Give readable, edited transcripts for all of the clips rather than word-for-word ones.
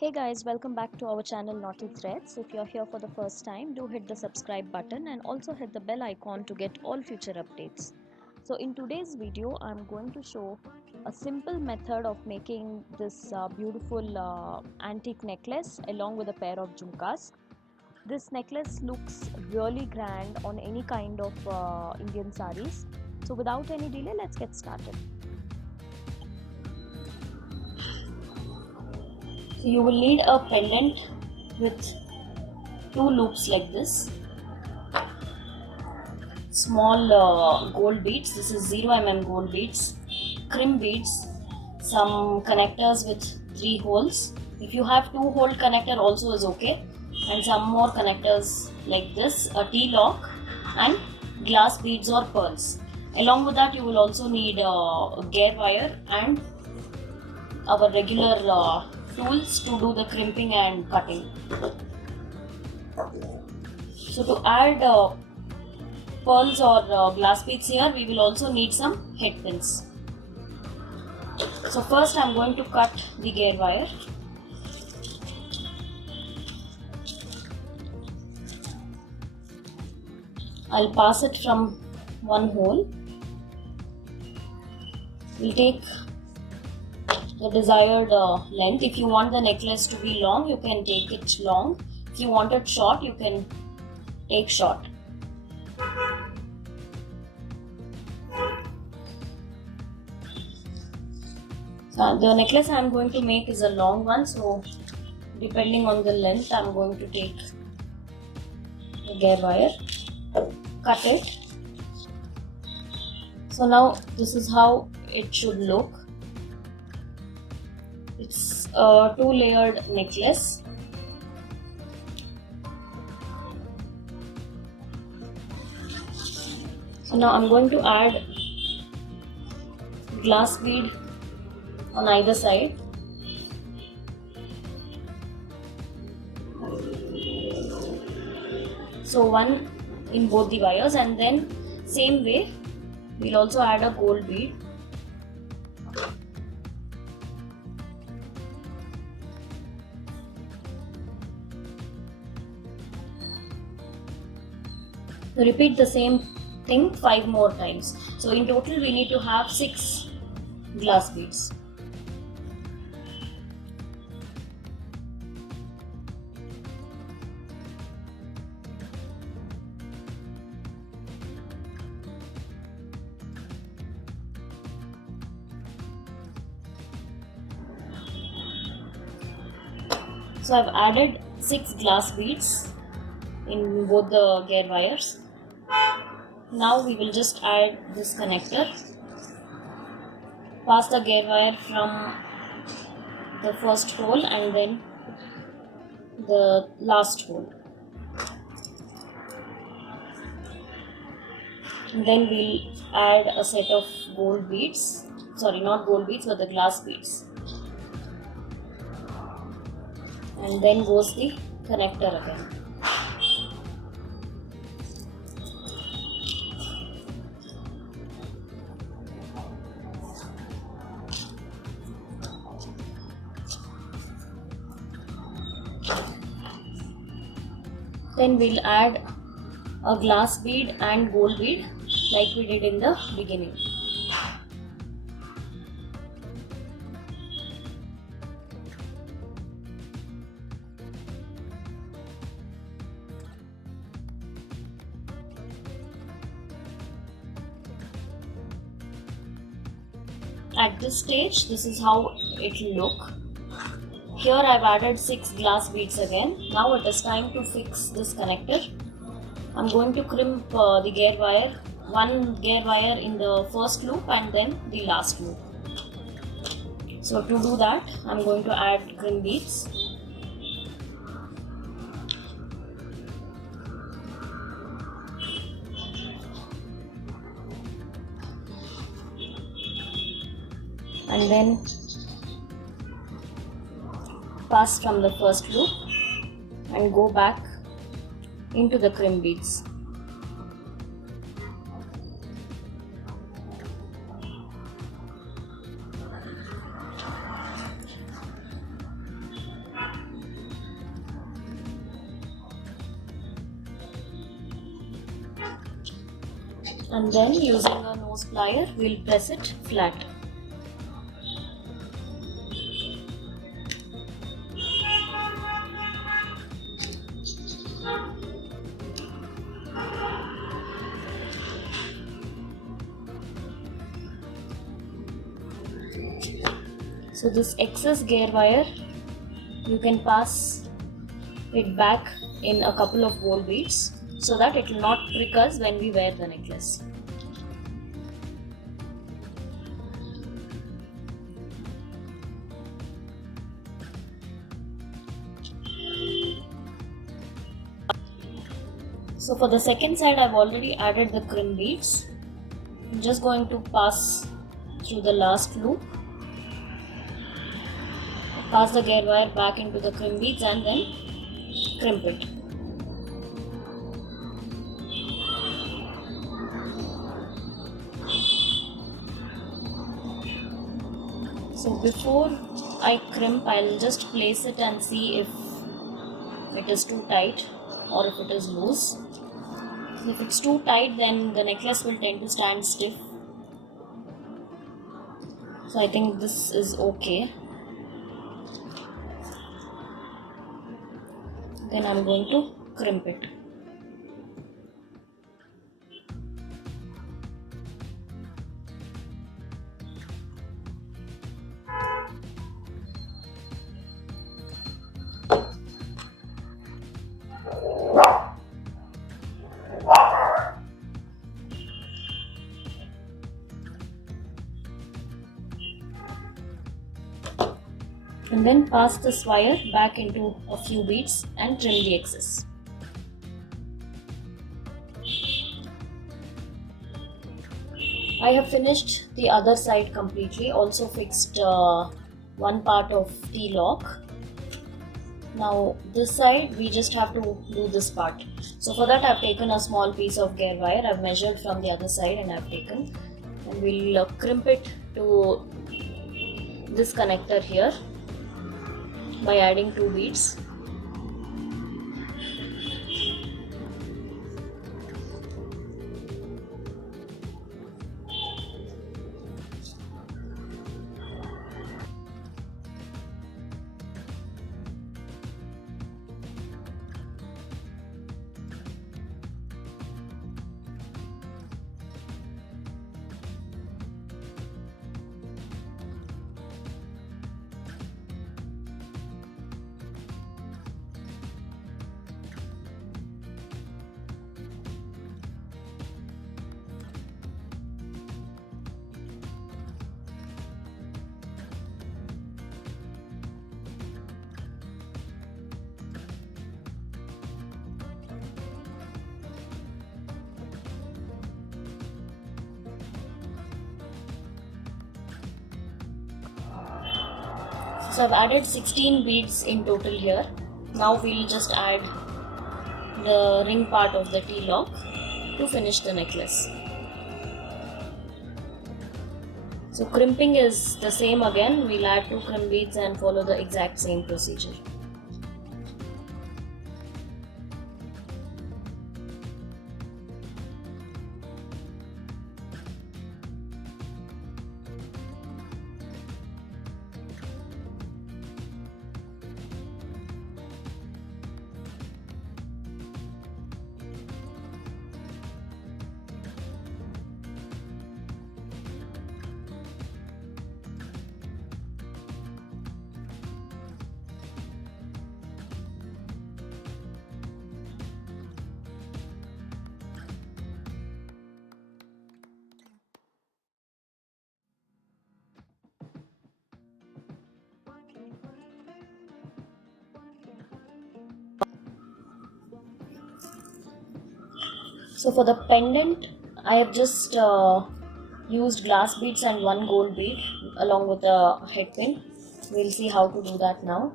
Hey guys, welcome back to our channel Naughty Threads. If you're here for the first time, do hit the subscribe button and also hit the bell icon to get all future updates. So in today's video, I'm going to show a simple method of making this beautiful antique necklace along with a pair of jhumkas. This necklace looks really grand on any kind of Indian saris. So without any delay, let's get started. So you will need a pendant with two loops like this. Small gold beads. This is 0 mm gold beads. Crimp beads. Some connectors with 3 holes. If you have 2-hole connector also is okay. And some more connectors like this. A T-lock and glass beads or pearls. Along with that you will also need a gear wire and our regular tools to do the crimping and cutting. So to add pearls or glass beads here, we will also need some head pins. So first I am going to cut the gear wire. I'll pass it from one hole. We'll take the desired length. If you want the necklace to be long, you can take it long. If you want it short, you can take short. So the necklace I am going to make is a long one, so depending on the length, I am going to take the gear wire, cut it. So now this is how it should look. It's a 2-layered necklace. So now I'm going to add glass bead on either side. So one in both the wires, and then same way we'll also add a gold bead. Repeat the same thing 5 more times. So in total we need to have 6 glass beads. So I've added 6 glass beads in both the gear wires. Now we will just add this connector. Pass the gear wire from the first hole and then the last hole. And then we'll add a set of gold beads. Sorry, not gold beads, but the glass beads. And then goes the connector again. Then we'll add a glass bead and gold bead like we did in the beginning. At this stage, this is how it will look. Here I've added 6 glass beads again. Now it is time to fix this connector. I'm going to crimp the gear wire, one gear wire in the first loop and then the last loop. So to do that, I'm going to add crimp beads. And then pass from the first loop and go back into the crimp beads. and then using a nose plier we'll press it flat. So this excess gear wire, you can pass it back in a couple of gold beads so that it will not prick us when we wear the necklace. So for the second side, I've already added the crimp beads. I'm just going to pass through the last loop, pass the gear wire back into the crimp beads and then crimp it. So before I crimp, I'll just place it and see if it is too tight or if it is loose. If it's too tight, then the necklace will tend to stand stiff. So I think this is okay. Then I'm going to crimp it. And then pass this wire back into a few beads and trim the excess. I have finished the other side completely, also fixed one part of the lock. Now this side we just have to do this part. So for that I've taken a small piece of gear wire, I've measured from the other side and I've taken, and we'll crimp it to this connector here by adding 2 beads. So I've added 16 beads in total here. Now we'll just add the ring part of the T-lock to finish the necklace. So crimping is the same again. We'll add 2 crimp beads and follow the exact same procedure. So for the pendant, I have just used glass beads and 1 gold bead along with a head pin. We'll see how to do that now.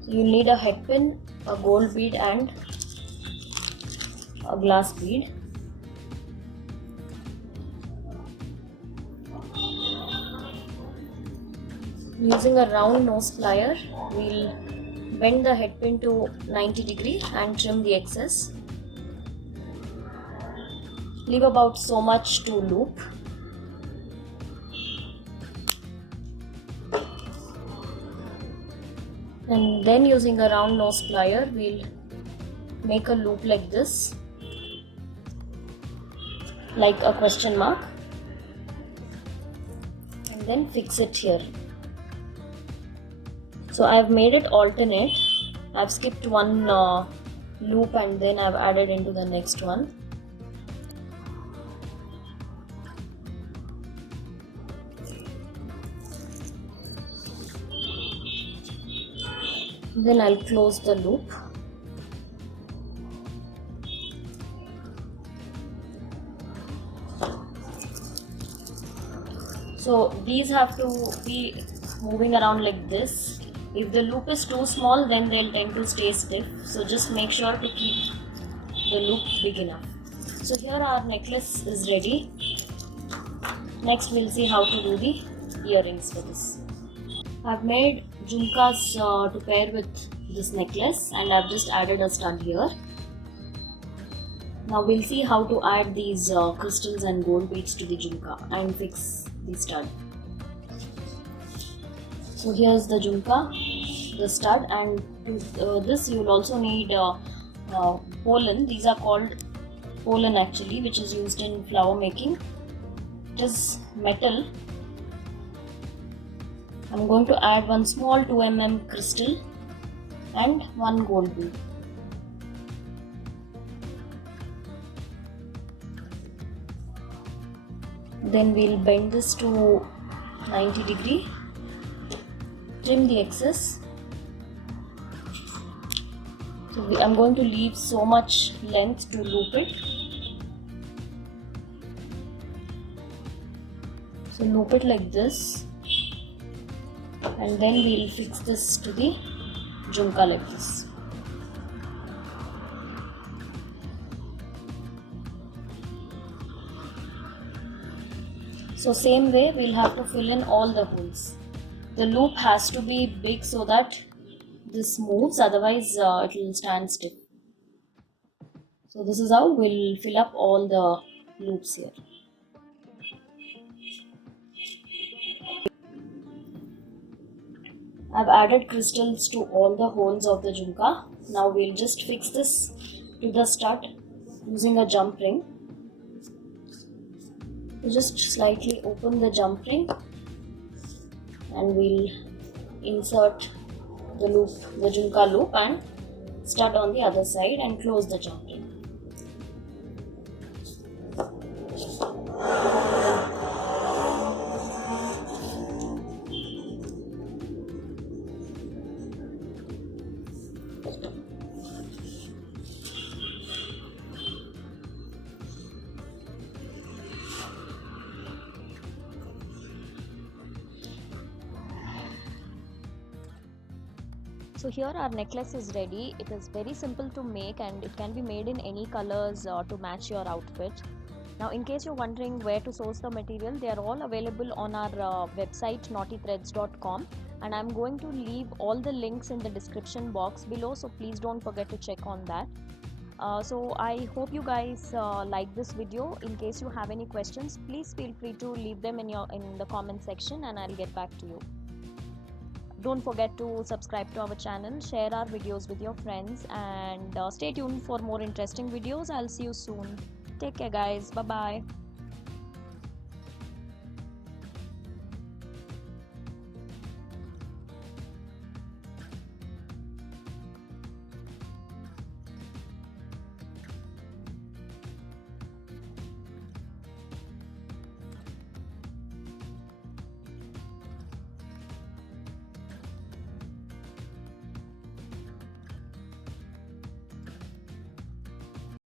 So you'll need a head pin, a gold bead and a glass bead. Using a round nose plier, we'll bend the head pin to 90 degrees and trim the excess. leave about so much to loop. And then using a round nose plier, we'll make a loop like this, like a question mark, and then fix it here. So I've made it alternate. I've skipped one loop and then I've added into the next one. Then I'll close the loop. So these have to be moving around like this. If the loop is too small, then they'll tend to stay stiff. So just make sure to keep the loop big enough. So here our necklace is ready. Next we'll see how to do the earrings for this. I've made jhumkas to pair with this necklace, and I've just added a stud here. Now we'll see how to add these crystals and gold beads to the jhumka and fix the stud. So here's the jhumka, the stud, and to this you'll also need pollen. These are called pollen actually, which is used in flower making. It is metal. I'm going to add one small 2 mm crystal and one gold bead. Then we'll bend this to 90 degree, trim the excess. So I'm going to leave so much length to loop it. So loop it like this, and then we'll fix this to the jhumka like this. So same way we'll have to fill in all the holes. The loop has to be big so that this moves, otherwise it will stand stiff. So this is how we'll fill up all the loops here. I've added crystals to all the holes of the jhumka. Now we'll just fix this to the stud using a jump ring. You just slightly open the jump ring and we'll insert the loop, the jhumka loop, and stud on the other side and close the jump ring. So here our necklace is ready. It is very simple to make and it can be made in any colors to match your outfit. Now in case you're wondering where to source the material, they are all available on our website naughtythreads.com, and I'm going to leave all the links in the description box below, so please don't forget to check on that. So I hope you guys like this video. In case you have any questions, please feel free to leave them in the comment section and I'll get back to you. Don't forget to subscribe to our channel, share our videos with your friends, and stay tuned for more interesting videos. I'll see you soon. Take care guys. Bye bye.